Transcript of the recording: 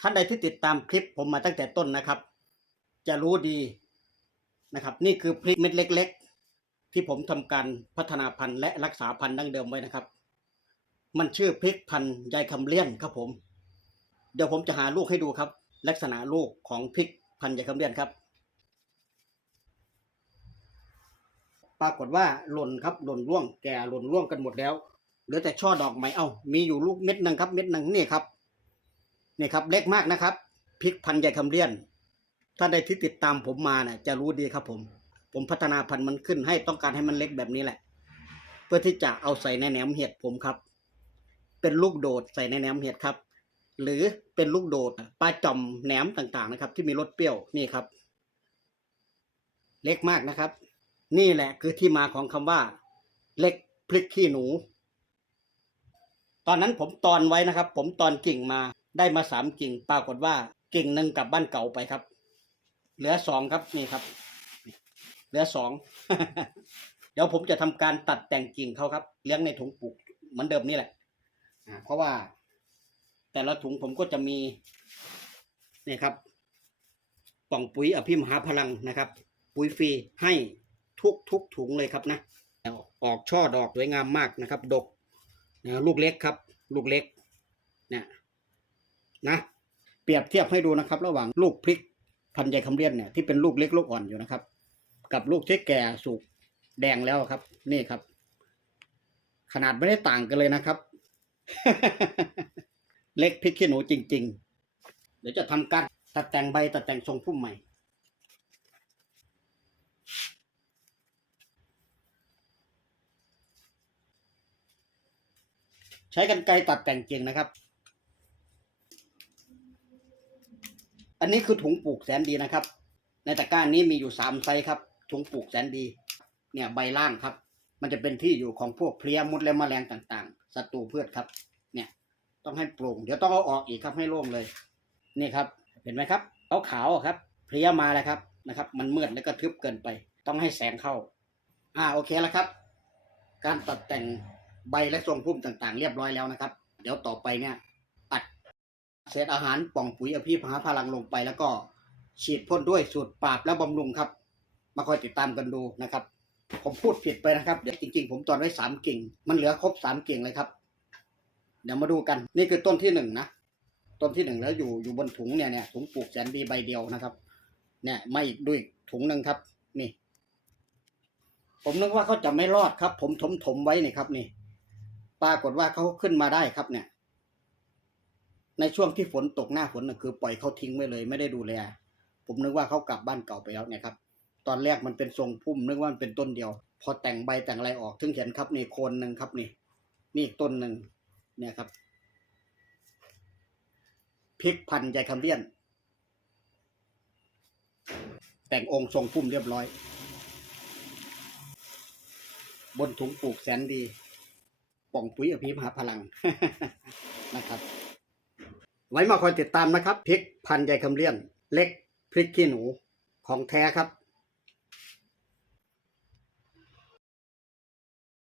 ท่านใดที่ติดตามคลิปผมมาตั้งแต่ต้นนะครับ จะรู้ดีนะครับ นี่คือพริกเม็ดเล็ก ๆ ที่ผมทำการพัฒนาพันธุ์และรักษาพันธุ์ดั้งเดิมไว้นะครับ มันชื่อพริกพันธุ์ยายคำเลี้ยนครับผม เดี๋ยวผมจะหาลูกให้ดูครับ ลักษณะลูกของพริกพันธุ์ยายคำเลี้ยนครับ ปรากฏว่าหล่นครับหล่นร่วงแก่หล่นร่วงกันหมดแล้วเหลือแต่ช่อดอกไม้เอ้ามีอยู่ลูกเม็ดหนึ่งครับ เม็ดหนึ่งนี่ครับ นี่ครับเล็กมากนะครับพริกพันธุ์ใหญ่คำเลี้ยน ถ้าใดที่ติดตามผมมาเนี่ยจะรู้ดีครับผม ผมพัฒนาพันธุ์มันขึ้นให้ต้องการให้มันเล็กแบบนี้แหละ เพื่อที่จะเอาใส่ในแหนมเห็ดผมครับ เป็นลูกโดดใส่ในแหนมเห็ดครับ หรือเป็นลูกโดดปลาจอมแหนมต่างๆนะครับ ที่มีรสเปรี้ยวนี่ครับ เล็กมากนะครับ นี่แหละคือที่มาของคำว่า เล็กพริกขี้หนู ตอนนั้นผมตอนไว้นะครับ ผมตอนกิ่งมา ได้มาสามกิ่ง ปรากฏว่ากิ่งหนึ่งกลับบ้านเก่าไปครับ เหลือสองครับนี่ครับ เหลือสองเดี๋ยวผมจะทำการตัดแต่งกิ่งเขาครับ เลี้ยงในถุงปลูกเหมือนเดิมนี่แหละเพราะว่า แต่ละถุงผมก็จะมีนี่ครับกล่องปุ๋ยอภิมหาพลังนะครับ ปุ๋ยฟรีให้ทุกทุกถุงเลยครับนะออกช่อดอกสวยงามมากนะครับ ดกนะลูกเล็กครับ ลูกเล็กเนี่ย นะเปรียบเทียบให้ดูนะครับ ระหว่างลูกพริกพันธุ์ใหญ่คำเลียนเนี่ยที่เป็นลูกเล็กลูกอ่อนอยู่นะครับ กับลูกที่แก่สุกแดงแล้วครับ นี่ครับ ขนาดไม่ได้ต่างกันเลยนะครับ เล็กพริกขี้หนูจริง ๆ เดี๋ยวจะทำการตัดแต่งใบตัดแต่งทรงพุ่มใหม่ใช้กันไกรตัดแต่งกิ่งนะครับ อันนี้คือถุงปลูกแสนดีนะครับ ในตะกร้านี้มีอยู่สามไซส์ครับ ถุงปลูกแสนดี เนี่ยใบล่างครับ มันจะเป็นที่อยู่ของพวกเพลี้ยมุดและแมลงต่างๆศัตรูพืชครับ เนี่ยต้องให้โปร่งเดี๋ยวต้องเอาออกอีกครับให้โล่งเลย นี่ครับ เห็นไหมครับขาวขาวๆครับ เพลี้ยมาแล้วครับนะครับ มันมืดแล้วก็ทึบเกินไป ต้องให้แสงเข้า อ่าโอเคแล้วครับ การตัดแต่งใบและทรงพุ่มต่างๆ เรียบร้อยแล้วนะครับ เดี๋ยวต่อไปเนี่ย เศษอาหารป่องปุ๋ยอภิมหาพลังลงไป แล้วก็ฉีดพ่นด้วยสูตรปราบและบำรุงครับ มาคอยติดตามกันดูนะครับ ผมพูดผิดไปนะครับเดี๋ยวจริงๆ ผมตอนไว้สามกิ่ง มันเหลือครบสามกิ่งเลยครับ เดี๋ยวมาดูกัน นี่คือต้นที่หนึ่งนะ ต้นที่หนึ่งแล้วอยู่อยู่บนถุงเนี่ยเนี่ยถุงปลูกแสนดีใบเดียวนะครับ เนี่ยไม่อีกด้วยถุงหนึ่งครับ นี่ ผมนึกว่าเขาจะไม่รอดครับ ผมถมถมๆไว้นี่ครับ นี่ ปรากฏว่าเขาขึ้นมาได้ครับเนี่ย ในช่วงที่ฝนตกหน้าฝนน่ะคือปล่อยเขาทิ้งไว้เลย ไม่ได้ดูแล ผมนึกว่าเขากลับบ้านเก่าไปแล้วเนี่ยครับ ตอนแรกมันเป็นทรงพุ่มนึกว่ามันเป็นต้นเดียว พอแต่งใบแต่งอะไรออกถึงเห็นครับนี่โคนหนึ่งครับนี่ นี่อีกต้นหนึ่งเนี่ยครับพริกพันใหญ่คำเลี้ยน แต่งองค์ทรงพุ่มเรียบร้อย บนถุงปลูกแสนดี ป่องปุ๋ยอภิมหาพลังนะครับ ไว้มาคอยติดตามนะครับพริกพันใหญ่คำเลี้ยน เล็กพริกขี้หนูของแท้ครับ